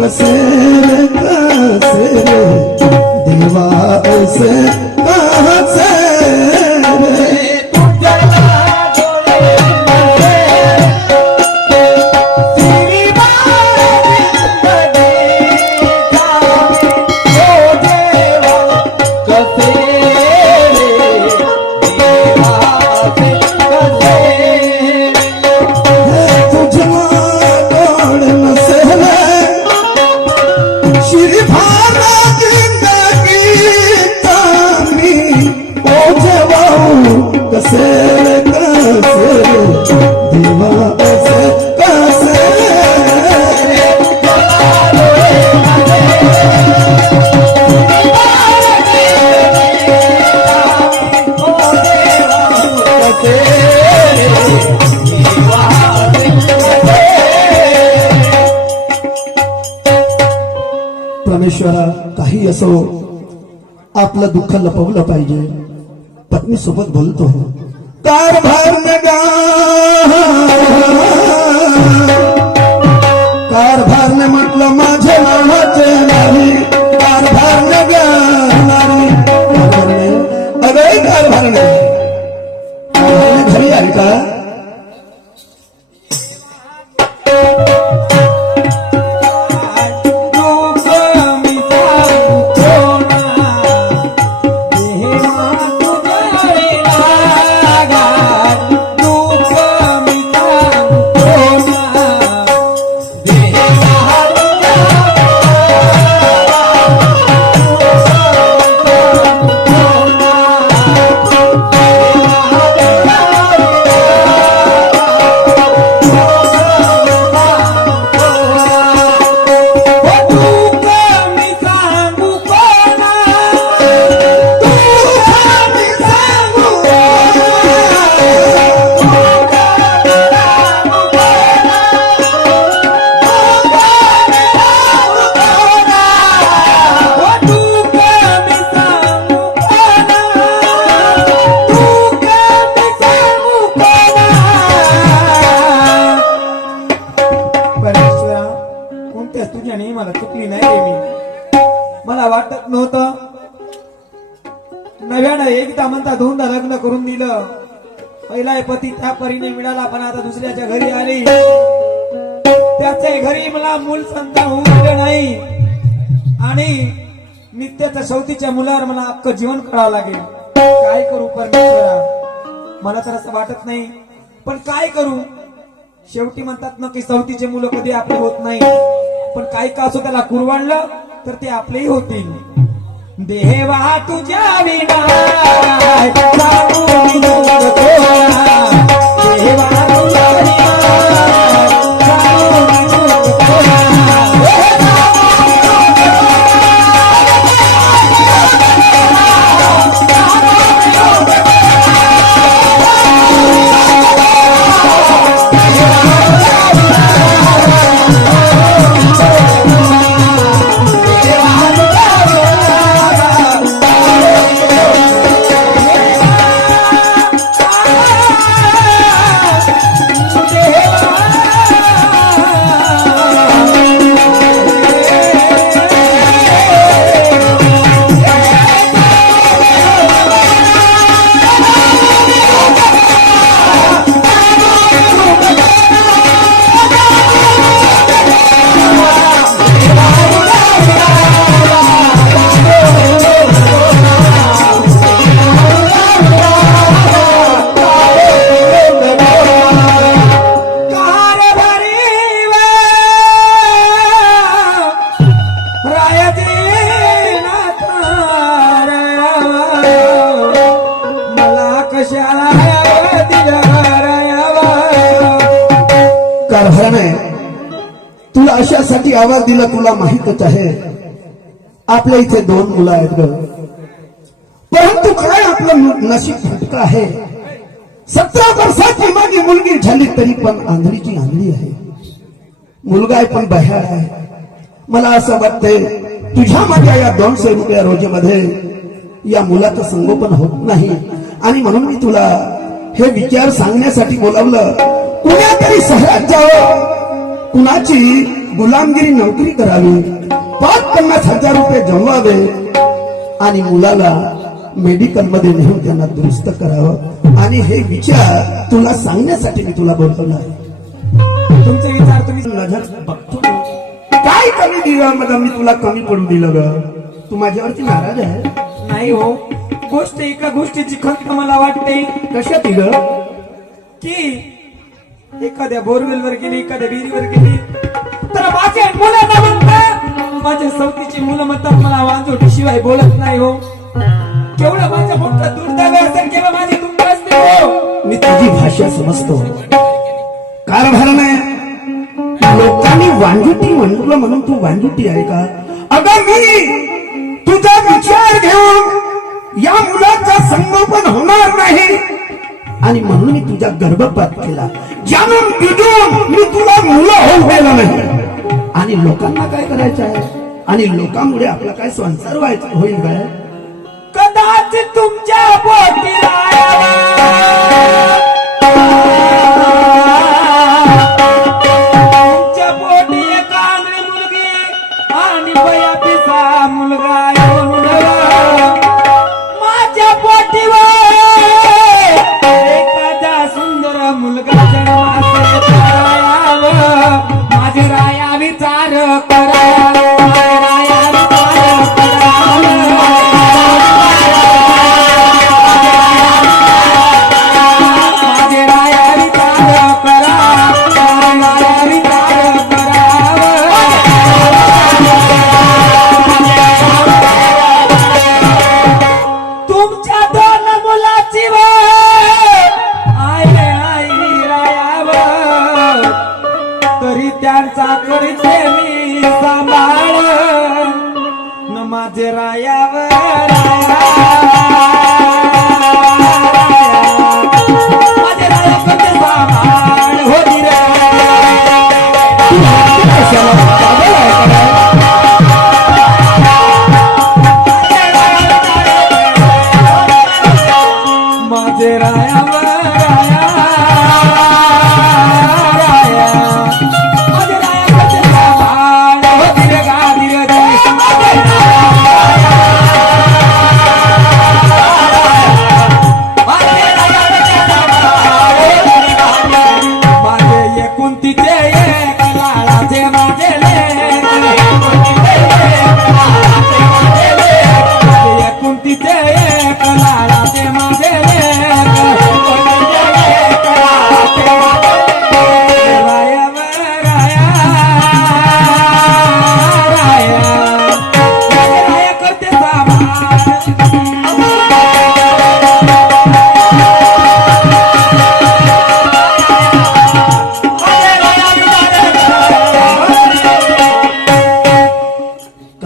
कसे रे कसे रे देवा ऐसे कसे असो आपलं दुःख लपवलं पाहिजे. पत्नी सोबत बोलतो कारभार नगा पहिला पती त्या परीने मिळाला पण आता दुसऱ्याच्या घरी आली. त्याच्या घरी मला मूल संतान होऊ दिलं नाही. आणि नित्याच्या सवतीच्या मुलावर मला अख्खं जीवन करावं लागेल. काय करू परमेश्वरा? मला तर असं वाटत नाही. पण काय करू? शेवटी म्हणतात ना की सवतीचे मुलं कधी आपले होत नाही. पण काही का असो त्याला कुरवाडलं तर ते आपलेही होतील. देवा तुझ्या विना कारभाराने तुला अशासाठी आवाज दिला तुला माहितच आहे. आपल्या इथे दोन मुलं आहेत ग. परंतु काय आपलं नशीब फटका आहे? सतरा वर्षाची माझी मुलगी झाली तरी पण आंधळीची आंधळी आहे. मुलगा आहे पण बह्याळ आहे. मला असं वाटतंय तुझ्या माझ्या या दोनशे रुपया रोजेमध्ये या मुलाचं संगोपन होत नाही. आणि म्हणून मी तुला हे विचार सांगण्यासाठी बोलावलं. कुण्या तरी शहरात जावं कुणाची गुलामगिरी नोकरी करावी पाच पन्नास हजार रुपये जमवावे आणि मुलाला मेडिकलमध्ये नेऊन त्यांना दुरुस्त करावं. आणि हे विचार तुला सांगण्यासाठी मी तुला बोलवलं आहे. तुमचे विचार तुम्ही नजर बघतो. काय कमी दिलं मला मी तुला कमी पडू दिलं ग. तू माझ्यावरती नाराज आहे? नाही हो. गोष्ट एका गोष्टीची खंत मला वाटते. कशा दिलं की एखाद्या बोरवेल वर गेली एखाद्या विहिरीवर गेली. तर माझे मुलं न माझ्या सवतीची मुलं म्हणतात मला वांजोटी शिवाय बोलत नाही हो. केवढं माझ्या मोठा दुर्दैव केलं माझे दुःख असते हो. मी तुझी भाषा समजतो कारभार नाही. लोकांनी वांजुटी म्हणलं म्हणून तू वांजुटी आहे का? अगं मी तुझा विचार घेऊन या मुलाचा संगोपन होणार नाही. आणि म्हणून मी तुझ्या गर्भपात केला. ज्यानं बिजून मी तुला मुलं होऊ द्यायला नाही. आणि लोकांना काय करायचं आहे? आणि लोकांमुळे आपला काय संसार व्हायचा होईल काय? कदाचित तुमच्या पोटी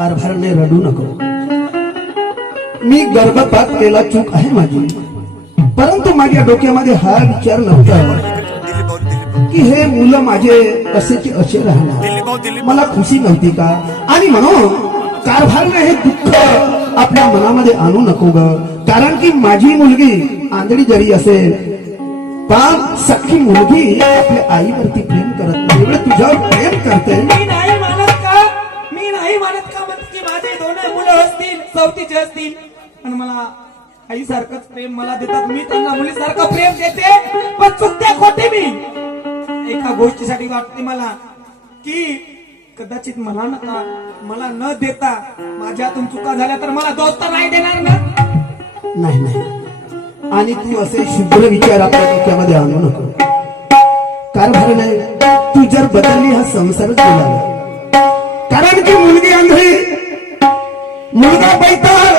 कारभाराने रडू नको. मी गर्भपात केला चूक आहे माझी. परंतु माझ्या डोक्यामध्ये हा विचार नव्हता. की हे मुलं माझे कसेचे असे राहणार? मला खुशी नव्हती का? आणि म्हणून कारभारने हे दुःख आपल्या मनामध्ये आणू नको ग. कारण की माझी मुलगी आंधळी जरी असेल पण सख्खी मुलगी आपल्या आईवरती प्रेम करत नाही. तुझ्यावर प्रेम करते. चौथीचे असतील पण मला आई सारखंच प्रेम मला देतात. मी त्यांना मुलीसारखं प्रेम देते पण चुकते खोटे मी. एका गोष्टीसाठी वाटते मला की कदाचित मला नका मला न देता माझ्यातून चुका झाल्या तर मला दोस्त नाही देणार ना? नाही नाही. आणि तू असे शुभ्र विचार आपल्या डोक्यामध्ये आणू नको. कारभार नाही तू जर बदलली हा संसारच बोलावा कारण की मुलगी आंधळी मुलगा बैताळ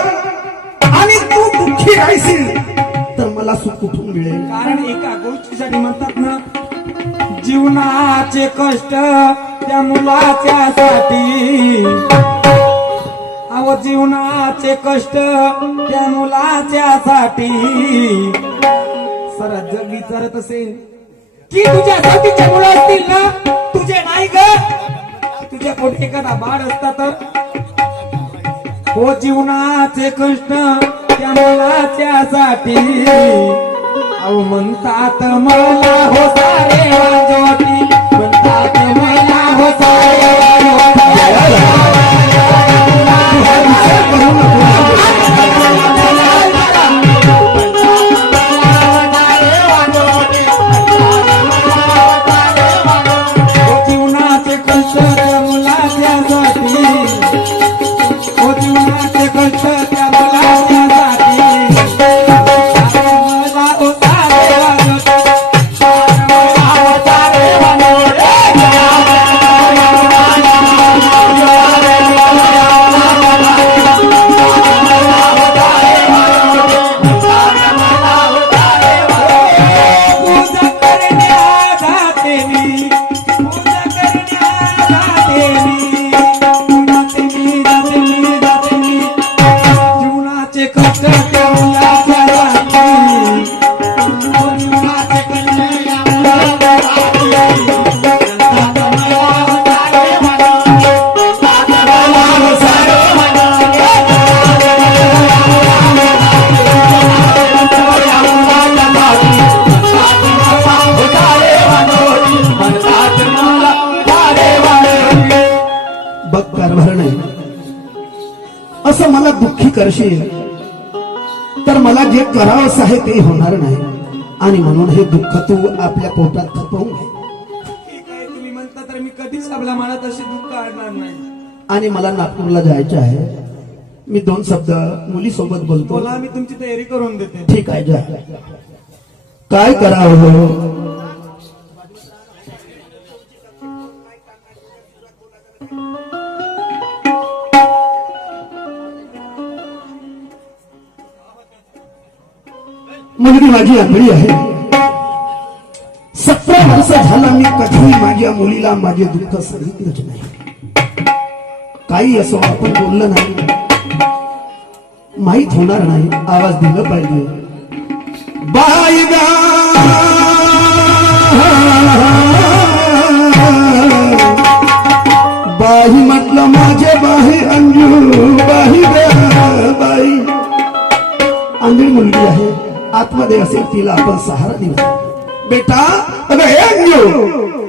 आणि तू दुःखी राहशील. तर मला सुख कुठून मिळेल? कारण एका गोष्टीसाठी म्हणतात ना जीवनाचे कष्ट त्या मुलाच्या साठी अव जीवनाचे कष्ट त्या मुलाच्या साठी सर जग विचारत असेल की तुझ्या जातीचे मुलं असतील ना? तुझे नाही ग. तुझ्या कोणी एखादा बाळ असता तर हो जीवनाचे कष्ट त्या त्यासाठी. अव म्हणतात मला हो सारे वाजवती म्हणतात मला हो सारे वाजवती हो करशील तर मला जे करावंच आहे ते होणार नाही. आणि म्हणून हे दुःख तू आपल्या पोटात आहे तुम्ही म्हणता तर मी कधीच आपल्या मनात अशी दुःख आणणार नाही. आणि मला नागपूरला जायचं आहे. मी दोन शब्द मुलीसोबत बोलतो. बोला मी तुमची तयारी करून देते. ठीक आहे जा. काय करावं? मुलगी माझी आंधळी आहे. सतरा वर्ष झाला मी कधी माझ्या मुलीला माझे दुःख सांगितलंच नाही. काही असो आपण बोललं नाही. माहीत होणार नाही. आवाज दिलं पाहिजे. बाय आहे आतमध्ये असेल तिला आपण सहारा दिला बेटा अगं हे अंजू